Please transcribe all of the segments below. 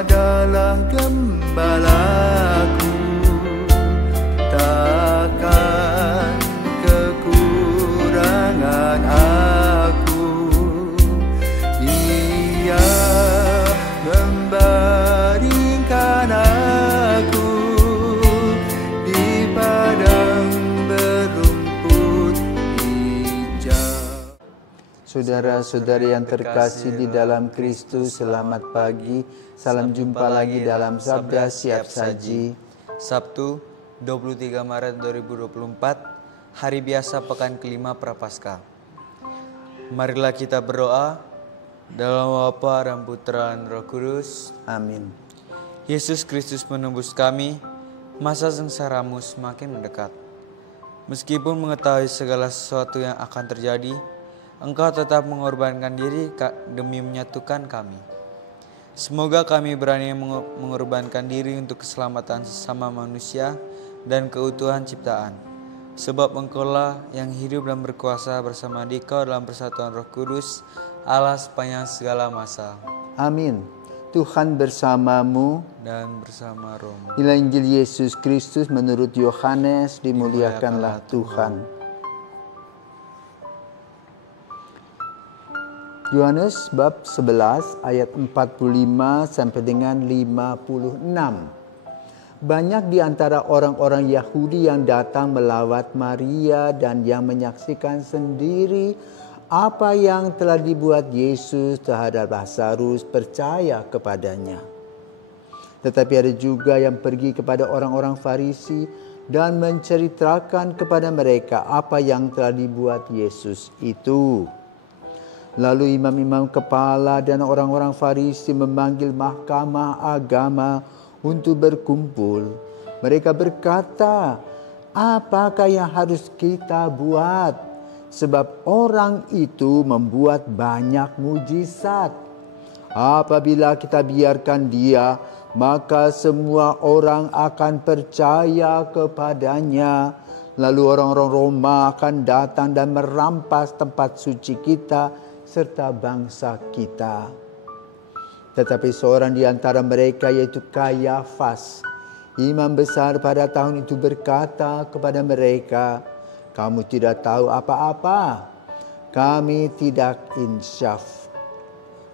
adalah gembalaku, takkan kekurangan aku. Ia membaringkan aku di padang berumput hijau. Saudara-saudari yang terkasih di dalam Kristus, selamat pagi. Salam jumpa lagi dalam Sabda Siap Saji. Sabtu 23 Maret 2024, hari biasa pekan kelima Prapaskah. Marilah kita berdoa. Dalam nama Bapa dan Putra dan Roh Kudus. Amin. Yesus Kristus menembus kami, masa sengsaramu semakin mendekat. Meskipun mengetahui segala sesuatu yang akan terjadi, Engkau tetap mengorbankan diri demi menyatukan kami. Semoga kami berani mengorbankan diri untuk keselamatan sesama manusia dan keutuhan ciptaan. Sebab Engkaulah yang hidup dan berkuasa bersama Dikau dalam persatuan Roh Kudus, Allah sepanjang segala masa. Amin. Tuhan bersamamu Dan bersama rohmu. Inilah Injil Yesus Kristus menurut Yohanes, dimuliakanlah Tuhan. Yohanes bab 11 ayat 45 sampai dengan 56. Banyak di antara orang-orang Yahudi yang datang melawat Maria dan yang menyaksikan sendiri apa yang telah dibuat Yesus terhadap Lazarus percaya kepadanya. Tetapi ada juga yang pergi kepada orang-orang Farisi dan menceritakan kepada mereka apa yang telah dibuat Yesus itu. Lalu imam-imam kepala dan orang-orang Farisi memanggil mahkamah agama untuk berkumpul. Mereka berkata, apakah yang harus kita buat? Sebab orang itu membuat banyak mujizat. Apabila kita biarkan dia, maka semua orang akan percaya kepadanya. Lalu orang-orang Roma akan datang dan merampas tempat suci kita serta bangsa kita. Tetapi seorang di antara mereka, yaitu Kayafas, imam besar pada tahun itu, berkata kepada mereka, kamu tidak tahu apa-apa. Kami tidak insyaf.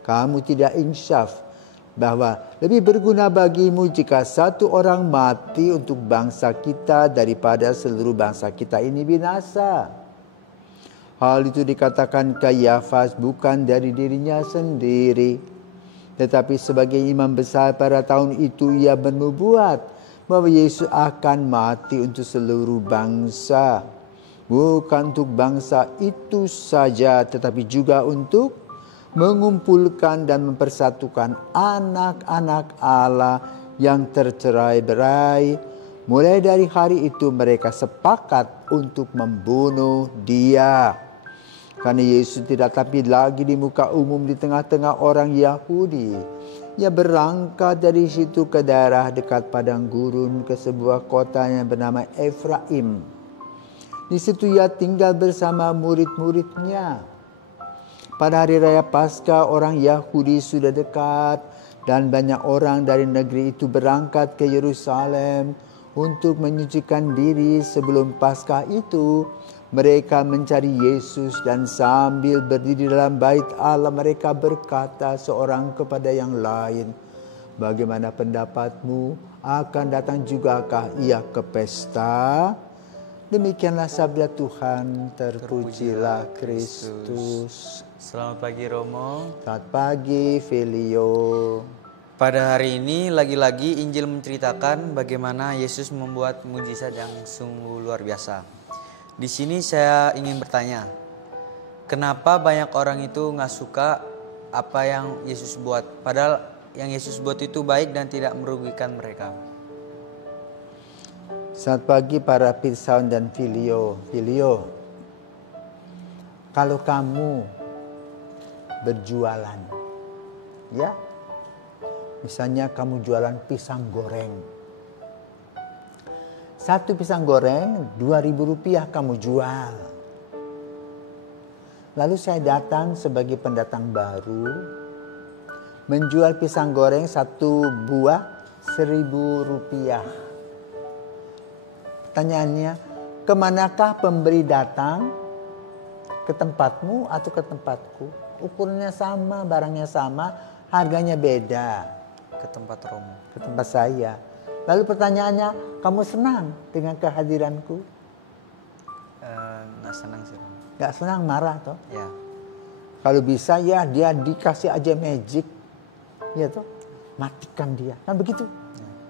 Kamu tidak insyaf bahwa lebih berguna bagimu jika satu orang mati untuk bangsa kita daripada seluruh bangsa kita ini binasa. Hal itu dikatakan Kayafas bukan dari dirinya sendiri, tetapi sebagai imam besar pada tahun itu ia bernubuat bahwa Yesus akan mati untuk seluruh bangsa. Bukan untuk bangsa itu saja, tetapi juga untuk mengumpulkan dan mempersatukan anak-anak Allah yang tercerai-berai. Mulai dari hari itu mereka sepakat untuk membunuh dia. Karena Yesus tidak tampil lagi di muka umum di tengah-tengah orang Yahudi. Ia berangkat dari situ ke daerah dekat padang gurun ke sebuah kota yang bernama Efraim. Di situ ia tinggal bersama murid-muridnya. Pada hari raya Paskah, orang Yahudi sudah dekat dan banyak orang dari negeri itu berangkat ke Yerusalem untuk menyucikan diri. Sebelum Paskah itu, mereka mencari Yesus dan sambil berdiri dalam bait Allah, mereka berkata seorang kepada yang lain, bagaimana pendapatmu? Akan datang jugakah ia ke pesta? Demikianlah sabda Tuhan, terpujilah Kristus. Selamat pagi Romo. Selamat pagi Filio. Pada hari ini lagi-lagi Injil menceritakan bagaimana Yesus membuat mujizat yang sungguh luar biasa. Di sini saya ingin bertanya, kenapa banyak orang itu nggak suka apa yang Yesus buat? Padahal yang Yesus buat itu baik dan tidak merugikan mereka. Selamat pagi para Pirsaun dan Filio. Filio, kalau kamu berjualan, ya, misalnya kamu jualan pisang goreng. Satu pisang goreng 2.000 rupiah kamu jual. Lalu saya datang sebagai pendatang baru. menjual pisang goreng 1 buah 1.000 rupiah. Pertanyaannya, kemanakah pembeli datang? Ke tempatmu atau ke tempatku? Ukurannya sama, barangnya sama, harganya beda. Ke tempat Romo. Ke tempat saya. Lalu pertanyaannya, kamu senang dengan kehadiranku? Nggak senang sih Romo. Gak senang, marah toh? Ya. Kalau bisa ya dia dikasih aja magic, ya toh, matikan dia, kan begitu,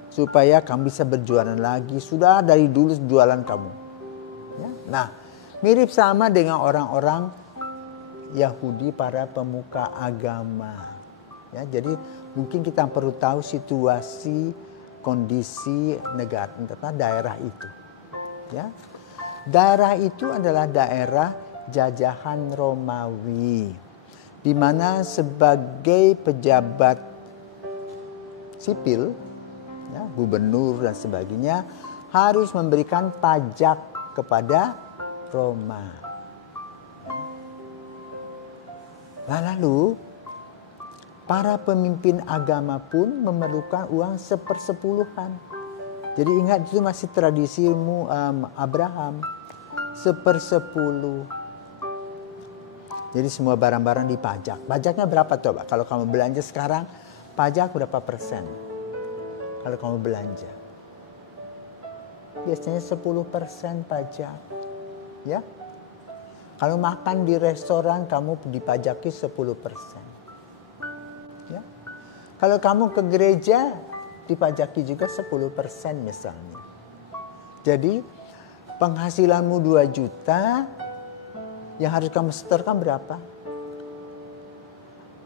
supaya kamu bisa berjualan lagi. Sudah dari dulu jualan kamu. Ya? Nah, mirip sama dengan orang-orang Yahudi, para pemuka agama. Ya, jadi mungkin kita perlu tahu situasi, kondisi negara, daerah itu. Ya, daerah itu adalah daerah jajahan Romawi, di mana sebagai pejabat sipil, ya, gubernur dan sebagainya, harus memberikan pajak kepada Roma. Lalu para pemimpin agama pun memerlukan uang 1/10. Jadi ingat, itu masih tradisi Abraham, 1/10. Jadi semua barang-barang dipajak. Pajaknya berapa coba? Kalau kamu belanja sekarang, pajak berapa persen? Kalau kamu belanja, biasanya 10% pajak. Ya, kalau makan di restoran kamu dipajaki 10%. Ya, kalau kamu ke gereja dipajaki juga 10% misalnya. Jadi penghasilanmu 2 juta, yang harus kamu setorkan berapa?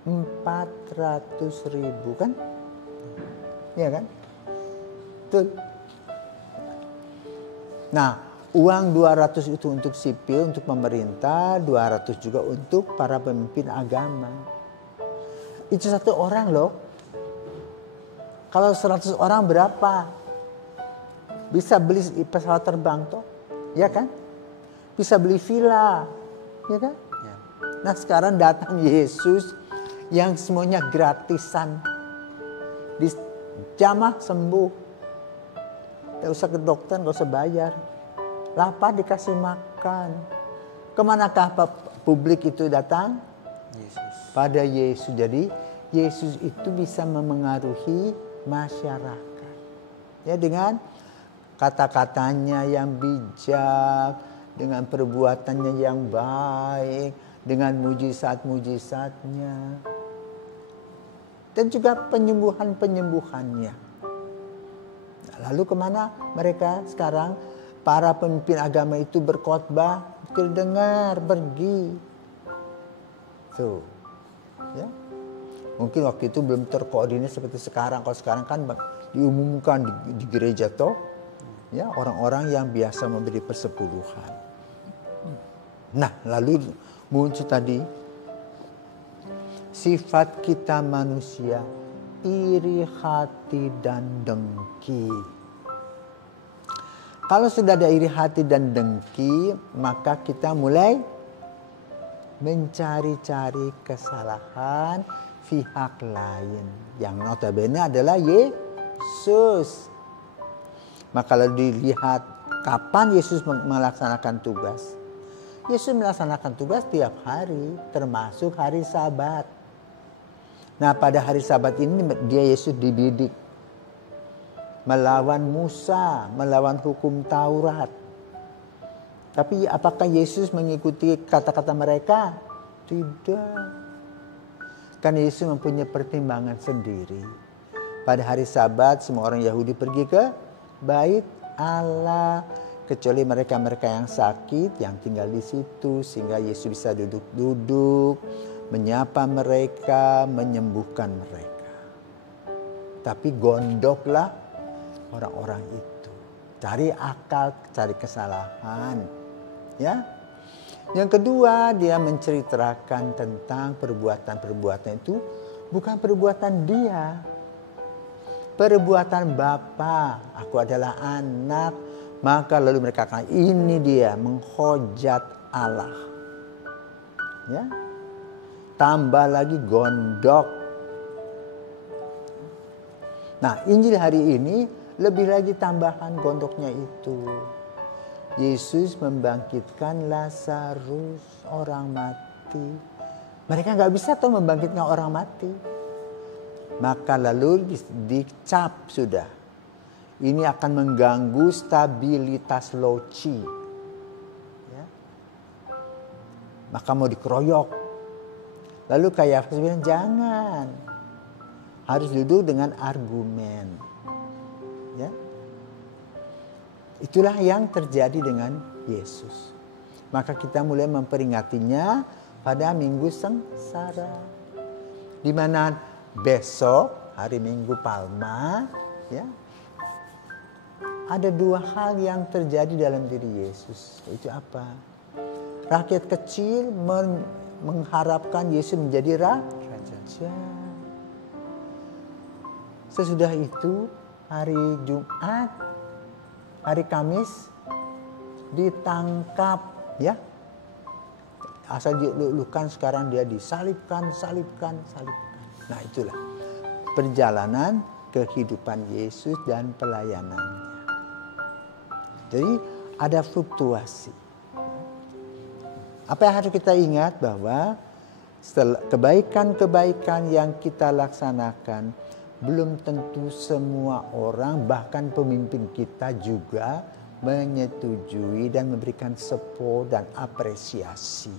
400.000 kan? Iya kan? Betul. Nah, uang 200 itu untuk sipil, untuk pemerintah, 200 juga untuk para pemimpin agama. Itu 1 orang loh. Kalau 100 orang berapa? Bisa beli pesawat terbang toh? Ya kan? Bisa beli villa. Ya kan? Ya. Nah, sekarang datang Yesus yang semuanya gratisan. Dijamah sembuh. Gak usah ke dokter, gak usah bayar. Lapar dikasih makan. Kemanakah publik itu datang? Yesus. Pada Yesus. Jadi Yesus itu bisa memengaruhi masyarakat. Ya, dengan kata-katanya yang bijak, dengan perbuatannya yang baik, dengan mujizat-mujizatnya, dan juga penyembuhan-penyembuhannya. Nah, lalu kemana mereka sekarang? Para pemimpin agama itu berkhotbah, terdengar, pergi. Tuh, ya. Mungkin waktu itu belum terkoordinir seperti sekarang. Kalau sekarang kan diumumkan di gereja toh, ya, orang-orang yang biasa memberi persepuluhan. Nah, lalu muncul tadi sifat kita manusia, iri hati dan dengki. Kalau sudah ada iri hati dan dengki, maka kita mulai mencari-cari kesalahan pihak lain, yang notabene adalah Yesus. Maka kalau dilihat kapan Yesus melaksanakan tugas, Yesus melaksanakan tugas tiap hari, termasuk hari Sabat. Nah, pada hari Sabat ini Yesus dididik melawan Musa, melawan hukum Taurat. Tapi apakah Yesus mengikuti kata-kata mereka? Tidak. Kan Yesus mempunyai pertimbangan sendiri. Pada hari Sabat semua orang Yahudi pergi ke bait Allah, kecuali mereka-mereka yang sakit, yang tinggal di situ, sehingga Yesus bisa duduk-duduk, menyapa mereka, menyembuhkan mereka. Tapi gondoklah orang-orang itu, cari akal, cari kesalahan, ya. Yang kedua, dia menceritakan tentang perbuatan-perbuatan itu bukan perbuatan dia, perbuatan Bapa. Aku adalah anak. Maka lalu mereka akan, ini dia menghujat Allah. Ya. Tambah lagi gondok. Nah, Injil hari ini lebih lagi tambahan gondoknya itu. Yesus membangkitkan Lazarus, orang mati. Mereka nggak bisa tuh membangkitkan orang mati. Maka lalu dicap sudah. Ini akan mengganggu stabilitas loci. Ya. Maka mau dikeroyok. Lalu Kayafas bilang jangan. Harus duduk dengan argumen. Ya. Itulah yang terjadi dengan Yesus. Maka kita mulai memperingatinya pada Minggu Sengsara. Di mana besok hari Minggu Palma, ya, ada dua hal yang terjadi dalam diri Yesus. Itu apa? Rakyat kecil mengharapkan Yesus menjadi raja. Sesudah itu hari Jumat, hari Kamis ditangkap, ya. Asal dilulukan sekarang dia disalibkan. Nah, itulah perjalanan kehidupan Yesus dan pelayanannya. Jadi ada fluktuasi. Apa yang harus kita ingat bahwa kebaikan-kebaikan yang kita laksanakan belum tentu semua orang, bahkan pemimpin kita juga menyetujui dan memberikan support dan apresiasi.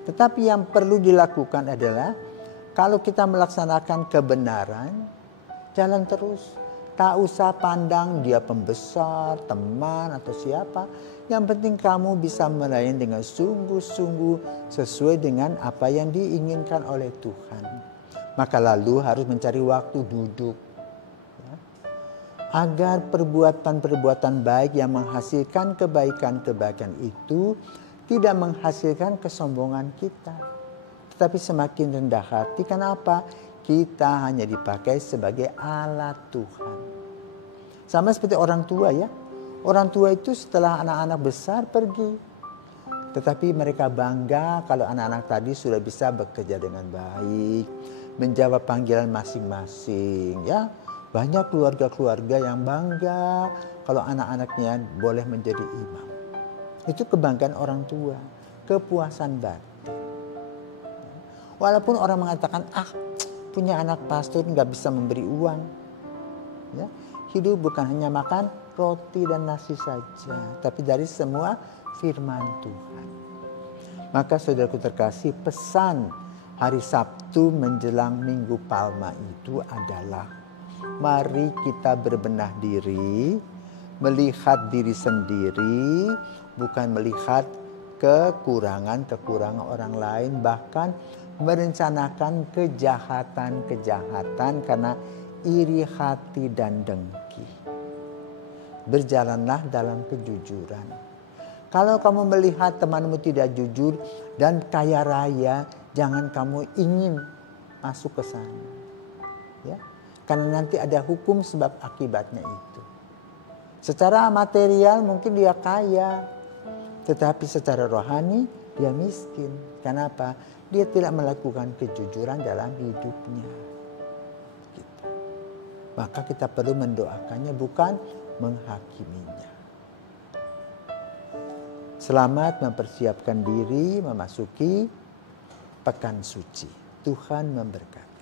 Tetapi yang perlu dilakukan adalah kalau kita melaksanakan kebenaran, jalan terus. Tak usah pandang dia pembesar, teman atau siapa. Yang penting kamu bisa melayani dengan sungguh-sungguh sesuai dengan apa yang diinginkan oleh Tuhan. Maka lalu harus mencari waktu duduk. Ya. Agar perbuatan-perbuatan baik yang menghasilkan kebaikan-kebaikan itu tidak menghasilkan kesombongan kita. Tetapi semakin rendah hati, kenapa? Kita hanya dipakai sebagai alat Tuhan. Sama seperti orang tua, ya. Orang tua itu setelah anak-anak besar pergi. Tetapi mereka bangga kalau anak-anak tadi sudah bisa bekerja dengan baik. Menjawab panggilan masing-masing, ya. Banyak keluarga-keluarga yang bangga kalau anak-anaknya boleh menjadi imam. Itu kebanggaan orang tua, kepuasan batin. Walaupun orang mengatakan, punya anak pastor nggak bisa memberi uang. Ya, hidup bukan hanya makan roti dan nasi saja, tapi dari semua firman Tuhan. Maka saudaraku terkasih, pesan hari Sabtu menjelang Minggu Palma itu adalah mari kita berbenah diri, melihat diri sendiri, bukan melihat kekurangan-kekurangan orang lain, bahkan merencanakan kejahatan-kejahatan karena iri hati dan dengki. Berjalanlah dalam kejujuran. Kalau kamu melihat temanmu tidak jujur dan kaya raya, jangan kamu ingin masuk ke sana. Ya, karena nanti ada hukum sebab akibatnya itu. Secara material mungkin dia kaya, tetapi secara rohani dia miskin. Kenapa? Dia tidak melakukan kejujuran dalam hidupnya. Gitu. Maka kita perlu mendoakannya, bukan menghakiminya. Selamat mempersiapkan diri memasuki pekan suci. Tuhan memberkati.